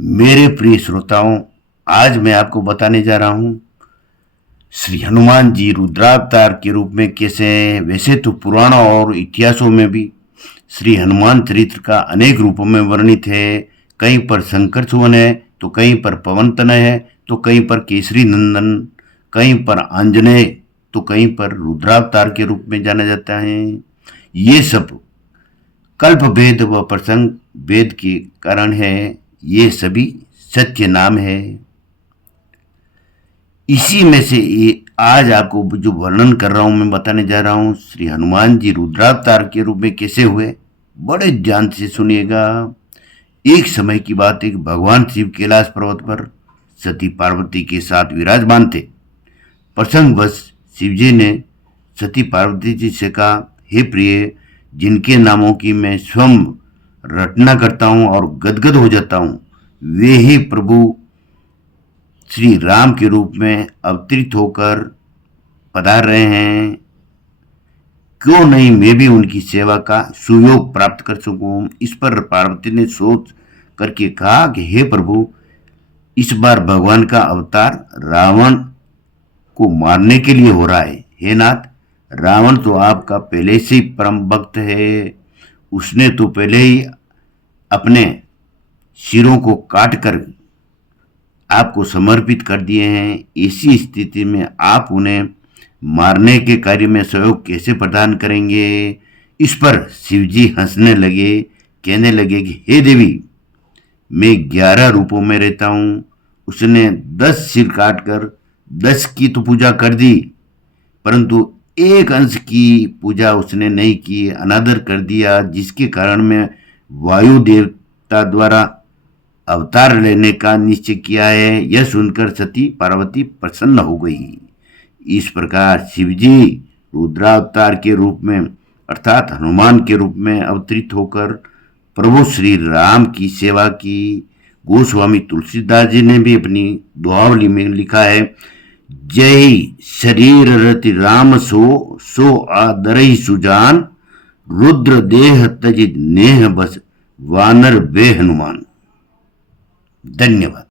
मेरे प्रिय श्रोताओं, आज मैं आपको बताने जा रहा हूं श्री हनुमान जी रुद्रावतार के रूप में कैसे हैं। वैसे तो पुराणों और इतिहासों में भी श्री हनुमान चरित्र का अनेक रूपों में वर्णित है। कहीं पर शंकर सुवन है, तो कहीं पर पवन तनय है, तो कहीं पर केसरी नंदन, कहीं पर आंजनेय, तो कहीं पर रुद्रावतार के रूप में जाना जाता है। ये सब कल्प भेद व प्रसंग भेद के कारण है। ये सभी सत्य नाम है। इसी में से ये आज आपको जो वर्णन कर रहा हूं, मैं बताने जा रहा हूं श्री हनुमान जी रुद्रावतार के रूप में कैसे हुए। बड़े ध्यान से सुनिएगा। एक समय की बात है कि भगवान शिव कैलाश पर्वत पर सती पार्वती के साथ विराजमान थे। प्रसंगवश शिवजी ने सती पार्वती जी से कहा, हे प्रिय, जिनके नामों की मैं स्वयं रटना करता हूं और गदगद हो जाता हूं, वे ही प्रभु श्री राम के रूप में अवतरित होकर पधार रहे हैं। क्यों नहीं मैं भी उनकी सेवा का सुयोग प्राप्त कर सकूं। इस पर पार्वती ने सोच करके कहा कि हे प्रभु, इस बार भगवान का अवतार रावण को मारने के लिए हो रहा है। हे नाथ, रावण तो आपका पहले से ही परम भक्त है। उसने तो पहले ही अपने सिरों को काटकर आपको समर्पित कर दिए हैं। ऐसी स्थिति में आप उन्हें मारने के कार्य में सहयोग कैसे प्रदान करेंगे। इस पर शिवजी हंसने लगे, कहने लगे कि हे देवी, मैं 11 रूपों में रहता हूं। उसने 10 सिर काटकर 10 की तो पूजा कर दी, परंतु एक अंश की पूजा उसने नहीं की, अनादर कर दिया, जिसके कारण मैं वायु देवता द्वारा अवतार लेने का निश्चय किया है। यह सुनकर सती पार्वती प्रसन्न हो गई। इस प्रकार शिवजी रुद्रावतार के रूप में अर्थात हनुमान के रूप में अवतरित होकर प्रभु श्री राम की सेवा की। गोस्वामी तुलसीदास जी ने भी अपनी दुआवली में लिखा है, जय शरीर रति राम सो आदरई सुजान, रुद्र देह तजित नेह बस वानर बे हनुमान। धन्यवाद।